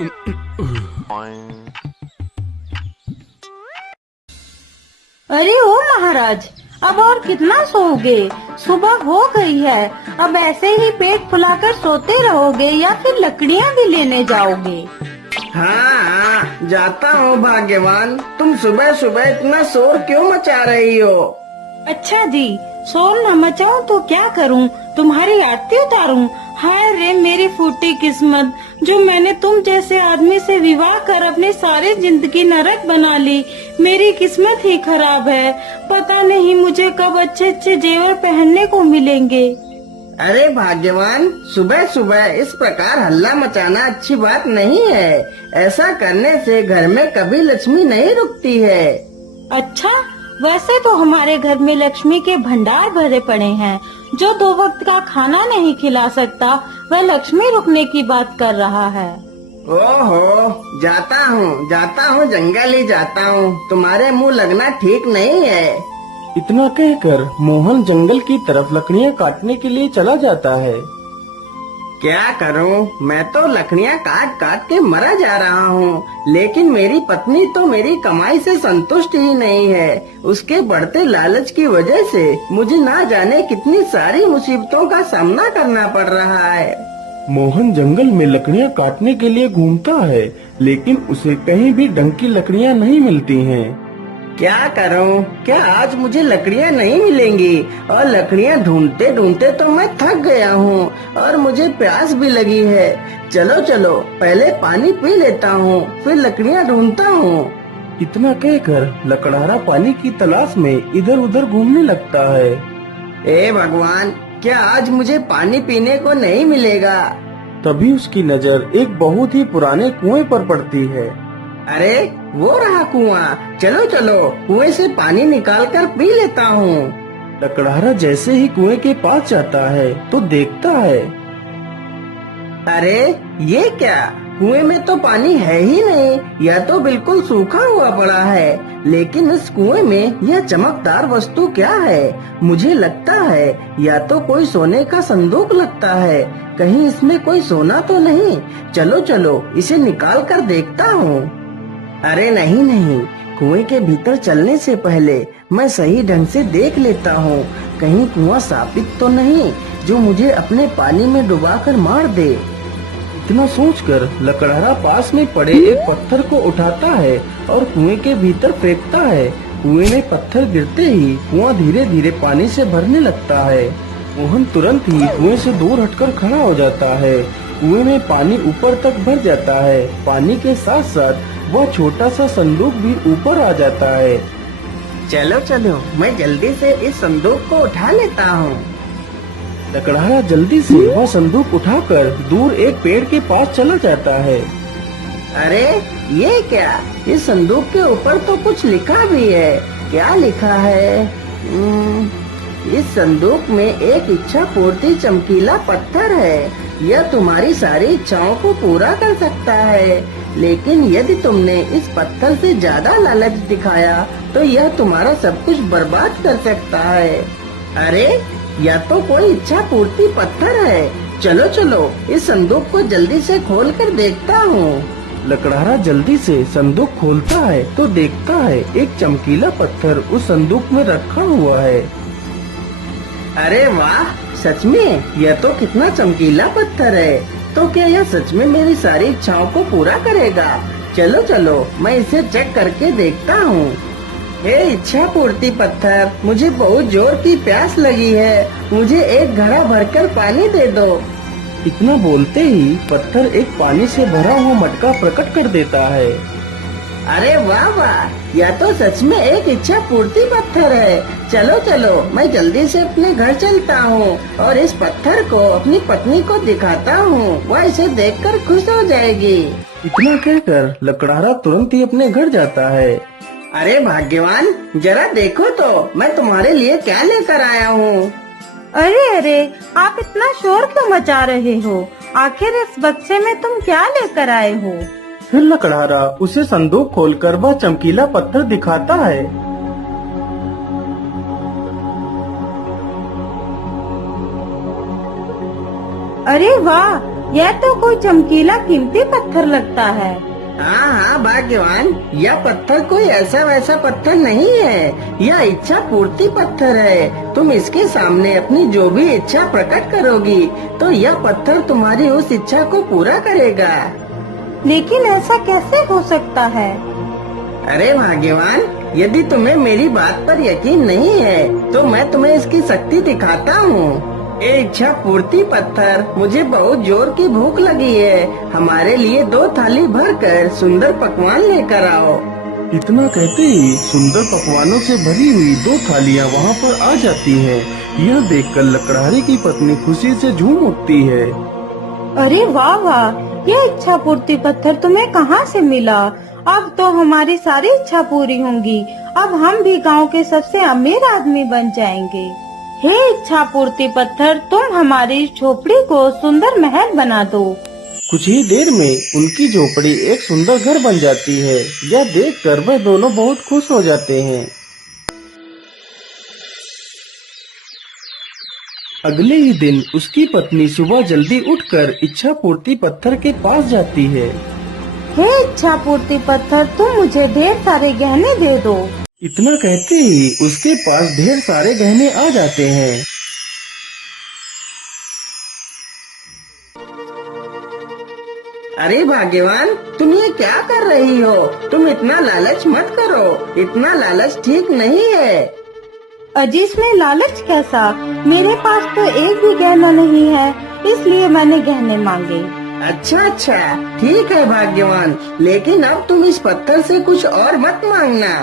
अरे ओ महाराज, अब और कितना सोओगे? सुबह हो गई है। अब ऐसे ही पेट फुलाकर सोते रहोगे या फिर लकड़ियाँ भी लेने जाओगे? हाँ, जाता हूँ भाग्यवान। तुम सुबह सुबह इतना शोर क्यों मचा रही हो? अच्छा जी, शोर न मचाऊं तो क्या करूं? तुम्हारी आरती उतारूं? हाय रे मेरी फूटी किस्मत, जो मैंने तुम जैसे आदमी से विवाह कर अपनी सारी जिंदगी नरक बना ली। मेरी किस्मत ही खराब है। पता नहीं मुझे कब अच्छे अच्छे जेवर पहनने को मिलेंगे। अरे भाग्यवान, सुबह सुबह इस प्रकार हल्ला मचाना अच्छी बात नहीं है। ऐसा करने से घर में कभी लक्ष्मी नहीं रुकती है। अच्छा, वैसे तो हमारे घर में लक्ष्मी के भंडार भरे पड़े हैं। जो 2 वक्त का खाना नहीं खिला सकता, वह लक्ष्मी रुकने की बात कर रहा है। ओहो, जाता हूँ जंगल ही जाता हूँ। तुम्हारे मुंह लगना ठीक नहीं है। इतना कहकर मोहन जंगल की तरफ लकड़ियाँ काटने के लिए चला जाता है। क्या करूं? मैं तो लकड़ियां काट काट के मरा जा रहा हूं, लेकिन मेरी पत्नी तो मेरी कमाई से संतुष्ट ही नहीं है। उसके बढ़ते लालच की वजह से मुझे ना जाने कितनी सारी मुसीबतों का सामना करना पड़ रहा है। मोहन जंगल में लकड़ियाँ काटने के लिए घूमता है, लेकिन उसे कहीं भी ढंग की लकड़ियाँ नहीं मिलती हैं। क्या करूं? क्या आज मुझे लकड़ियां नहीं मिलेंगी? और लकड़ियां ढूंढते ढूंढते तो मैं थक गया हूं और मुझे प्यास भी लगी है। चलो चलो, पहले पानी पी लेता हूं, फिर लकड़ियां ढूंढता हूं। इतना कहकर लकड़हारा पानी की तलाश में इधर उधर घूमने लगता है। ए भगवान, क्या आज मुझे पानी पीने को नहीं मिलेगा? तभी उसकी नजर एक बहुत ही पुराने कुएं पर पड़ती है। अरे वो रहा कुआं। चलो चलो, कुएं से पानी निकालकर पी लेता हूँ। लकड़हारा जैसे ही कुएं के पास जाता है तो देखता है, अरे ये क्या? कुएं में तो पानी है ही नहीं, यह तो बिल्कुल सूखा हुआ पड़ा है। लेकिन इस कुएं में यह चमकदार वस्तु क्या है? मुझे लगता है या तो कोई सोने का संदूक लगता है। कहीं इसमें कोई सोना तो नहीं? चलो चलो, इसे निकाल कर देखता हूँ। अरे नहीं नहीं, कुएं के भीतर चलने से पहले मैं सही ढंग से देख लेता हूँ। कहीं कुआं साबित तो नहीं जो मुझे अपने पानी में डुबाकर मार दे। इतना सोचकर लकड़हारा पास में पड़े एक पत्थर को उठाता है और कुएं के भीतर फेंकता है। कुएं में पत्थर गिरते ही कुआं धीरे धीरे पानी से भरने लगता है। मोहन तुरंत ही कुएं से दूर हटकर खड़ा हो जाता है। कुएं में पानी ऊपर तक भर जाता है। पानी के साथ साथ वह छोटा सा संदूक भी ऊपर आ जाता है। चलो चलो, मैं जल्दी से इस संदूक को उठा लेता हूँ। लकड़हारा जल्दी से वह संदूक उठाकर दूर एक पेड़ के पास चला जाता है। अरे ये क्या? इस संदूक के ऊपर तो कुछ लिखा भी है। क्या लिखा है? इस संदूक में एक इच्छा पूर्ति चमकीला पत्थर है। यह तुम्हारी सारी इच्छाओं को पूरा कर सकता है, लेकिन यदि तुमने इस पत्थर से ज्यादा लालच दिखाया तो यह तुम्हारा सब कुछ बर्बाद कर सकता है। अरे यह तो कोई इच्छा पूर्ति पत्थर है। चलो चलो, इस संदूक को जल्दी से खोल कर देखता हूँ। लकड़हारा जल्दी से संदूक खोलता है तो देखता है एक चमकीला पत्थर उस संदूक में रखा हुआ है। अरे वाह, सच में यह तो कितना चमकीला पत्थर है। तो क्या यह सच में मेरी सारी इच्छाओं को पूरा करेगा? चलो चलो, मैं इसे चेक करके देखता हूँ। हे इच्छा पूर्ति पत्थर, मुझे बहुत जोर की प्यास लगी है। मुझे एक घड़ा भरकर पानी दे दो। इतना बोलते ही पत्थर एक पानी से भरा हुआ मटका प्रकट कर देता है। अरे वाह वाह, यह तो सच में एक इच्छा पूर्ति पत्थर है। चलो चलो, मैं जल्दी से अपने घर चलता हूँ और इस पत्थर को अपनी पत्नी को दिखाता हूँ। वह इसे देखकर खुश हो जाएगी। इतना कहकर लकड़हारा तुरंत ही अपने घर जाता है। अरे भाग्यवान, जरा देखो तो मैं तुम्हारे लिए क्या लेकर आया हूँ। अरे अरे, आप इतना शोर क्यों मचा रहे हो? आखिर इस बक्से में तुम क्या लेकर आए हो? फिर लकड़हारा उसे संदूक खोलकर वह चमकीला पत्थर दिखाता है। अरे वाह, यह तो कोई चमकीला कीमती पत्थर लगता है। हाँ हाँ भाग्यवान, यह पत्थर कोई ऐसा वैसा पत्थर नहीं है। यह इच्छा पूर्ति पत्थर है। तुम इसके सामने अपनी जो भी इच्छा प्रकट करोगी तो यह पत्थर तुम्हारी उस इच्छा को पूरा करेगा। लेकिन ऐसा कैसे हो सकता है? अरे भाग्यवान, यदि तुम्हें मेरी बात पर यकीन नहीं है तो मैं तुम्हें इसकी शक्ति दिखाता हूँ। ये इच्छा पूर्ति पत्थर, मुझे बहुत जोर की भूख लगी है। हमारे लिए 2 थाली भरकर सुंदर पकवान लेकर आओ। इतना कहते ही सुंदर पकवानों से भरी हुई 2 थालियां वहाँ पर आ जाती हैं। यह देखकर लकड़हारे की पत्नी खुशी से झूम उठती है। अरे वाह वाह, यह इच्छा पूर्ति पत्थर तुम्हें कहाँ से मिला? अब तो हमारी सारी इच्छा पूरी होंगी। अब हम भी गांव के सबसे अमीर आदमी बन जाएंगे। हे इच्छा पूर्ति पत्थर, तुम हमारी झोपड़ी को सुंदर महल बना दो। कुछ ही देर में उनकी झोपड़ी एक सुंदर घर बन जाती है। यह देखकर वह दोनों बहुत खुश हो जाते हैं। अगले ही दिन उसकी पत्नी सुबह जल्दी उठकर इच्छा पूर्ति पत्थर के पास जाती है। हे इच्छा पूर्ति पत्थर, तुम मुझे ढेर सारे गहने दे दो। इतना कहते ही उसके पास ढेर सारे गहने आ जाते हैं। अरे भाग्यवान, तुम ये क्या कर रही हो? तुम इतना लालच मत करो। इतना लालच ठीक नहीं है। अजी, इसमें लालच कैसा? मेरे पास तो एक भी गहना नहीं है, इसलिए मैंने गहने मांगे। अच्छा अच्छा, ठीक है भाग्यवान, लेकिन अब तुम इस पत्थर से कुछ और मत मांगना।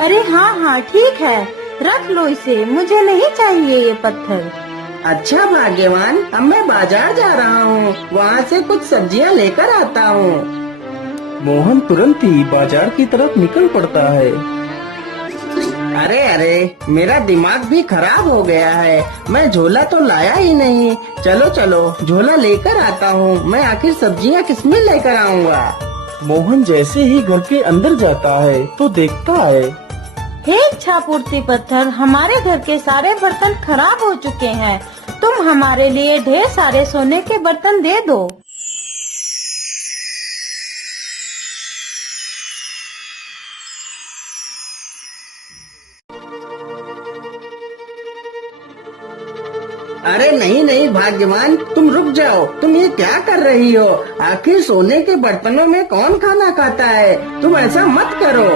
अरे हाँ हाँ ठीक है, रख लो इसे, मुझे नहीं चाहिए ये पत्थर। अच्छा भाग्यवान, अब मैं बाजार जा रहा हूँ, वहाँ से कुछ सब्जियाँ लेकर आता हूँ। मोहन तुरंत ही बाजार की तरफ निकल पड़ता है। अरे अरे, मेरा दिमाग भी खराब हो गया है। मैं झोला तो लाया ही नहीं। चलो चलो, झोला लेकर आता हूँ। मैं आखिर सब्जियाँ किसमें लेकर आऊँगा? मोहन जैसे ही घर के अंदर जाता है तो देखता है, हे इच्छा पूर्ति पत्थर, हमारे घर के सारे बर्तन खराब हो चुके हैं। तुम हमारे लिए ढेर सारे सोने के बर्तन दे दो। अरे नहीं नहीं भाग्यवान, तुम रुक जाओ। तुम ये क्या कर रही हो? आखिर सोने के बर्तनों में कौन खाना खाता है? तुम ऐसा मत करो।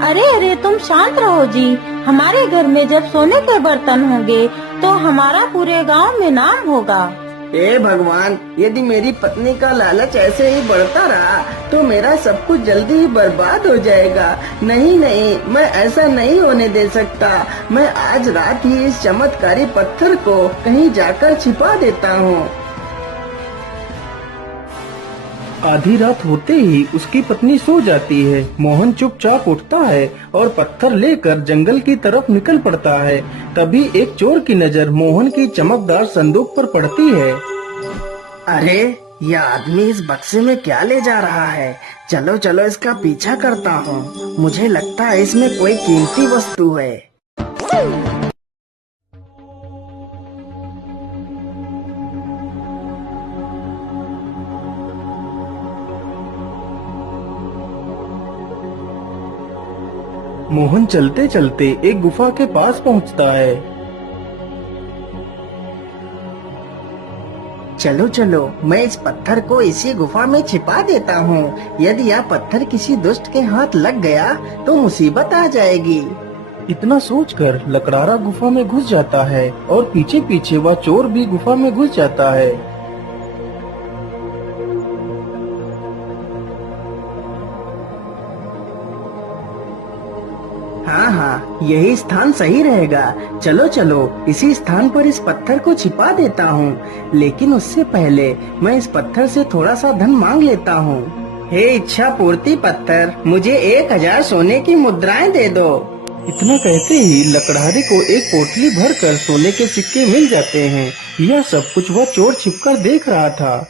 अरे अरे, तुम शांत रहो जी। हमारे घर में जब सोने के बर्तन होंगे तो हमारा पूरे गांव में नाम होगा। हे भगवान, यदि मेरी पत्नी का लालच ऐसे ही बढ़ता रहा तो मेरा सब कुछ जल्दी ही बर्बाद हो जाएगा। नहीं नहीं, मैं ऐसा नहीं होने दे सकता। मैं आज रात ही इस चमत्कारी पत्थर को कहीं जाकर छिपा देता हूँ। आधी रात होते ही उसकी पत्नी सो जाती है। मोहन चुपचाप उठता है और पत्थर लेकर जंगल की तरफ निकल पड़ता है। तभी एक चोर की नजर मोहन की चमकदार संदूक पर पड़ती है। अरे, यह आदमी इस बक्से में क्या ले जा रहा है? चलो चलो, इसका पीछा करता हूँ। मुझे लगता है इसमें कोई कीमती वस्तु है। मोहन चलते चलते एक गुफा के पास पहुंचता है। चलो चलो, मैं इस पत्थर को इसी गुफा में छिपा देता हूँ। यदि यह पत्थर किसी दुष्ट के हाथ लग गया तो मुसीबत आ जाएगी। इतना सोचकर लकड़ारा गुफा में घुस जाता है और पीछे पीछे वह चोर भी गुफा में घुस जाता है। हाँ हाँ, यही स्थान सही रहेगा। चलो चलो, इसी स्थान पर इस पत्थर को छिपा देता हूँ। लेकिन उससे पहले मैं इस पत्थर से थोड़ा सा धन मांग लेता हूँ। हे इच्छा पूर्ति पत्थर, मुझे 1000 सोने की मुद्राएं दे दो। इतना कहते ही लकड़हारे को एक पोटली भरकर सोने के सिक्के मिल जाते हैं। यह सब कुछ वह चोर छिपकर देख रहा था।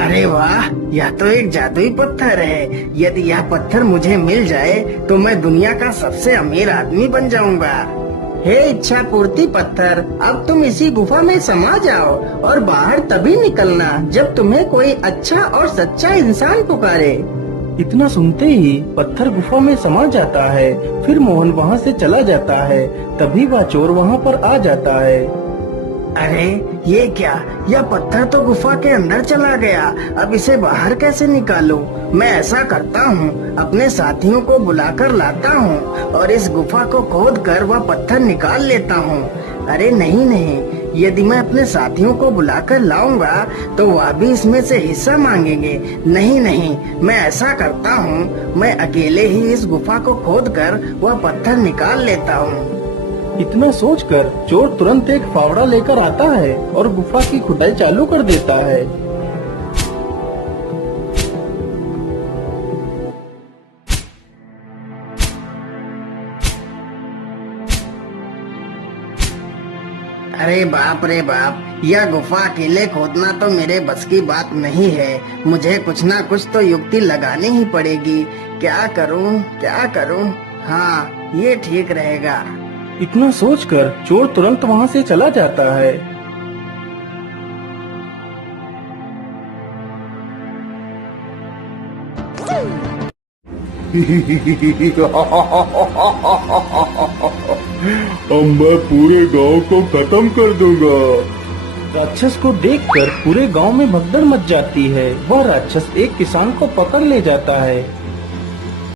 अरे वाह, यह तो एक जादुई पत्थर है। यदि यह पत्थर मुझे मिल जाए तो मैं दुनिया का सबसे अमीर आदमी बन जाऊंगा। हे इच्छा पूर्ति पत्थर, अब तुम इसी गुफा में समा जाओ और बाहर तभी निकलना जब तुम्हें कोई अच्छा और सच्चा इंसान पुकारे। इतना सुनते ही पत्थर गुफा में समा जाता है। फिर मोहन वहाँ से चला जाता है। तभी वह चोर वहाँ पर आ जाता है। अरे ये क्या, यह पत्थर तो गुफा के अंदर चला गया, अब इसे बाहर कैसे निकालूं? मैं ऐसा करता हूँ, अपने साथियों को बुलाकर लाता हूँ और इस गुफा को खोद कर वह पत्थर निकाल लेता हूँ। अरे नहीं नहीं, यदि मैं अपने साथियों को बुलाकर लाऊंगा तो वह भी इसमें से हिस्सा मांगेंगे। नहीं नहीं, मैं ऐसा करता हूँ, मैं अकेले ही इस गुफा को खोद कर वह पत्थर निकाल लेता हूँ। इतना सोचकर चोर तुरंत एक फावड़ा लेकर आता है और गुफा की खुदाई चालू कर देता है। अरे बाप रे बाप, यह गुफा अकेले खोदना तो मेरे बस की बात नहीं है। मुझे कुछ ना कुछ तो युक्ति लगानी ही पड़ेगी। क्या करूं? हाँ, ये ठीक रहेगा। इतना सोचकर चोर तुरंत वहाँ से चला जाता है। अब मैं पूरे गांव को खत्म कर दूंगा। राक्षस को देखकर पूरे गांव में भगदड़ मच जाती है। वह राक्षस एक किसान को पकड़ ले जाता है।